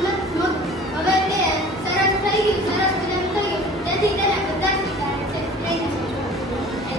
Schule führt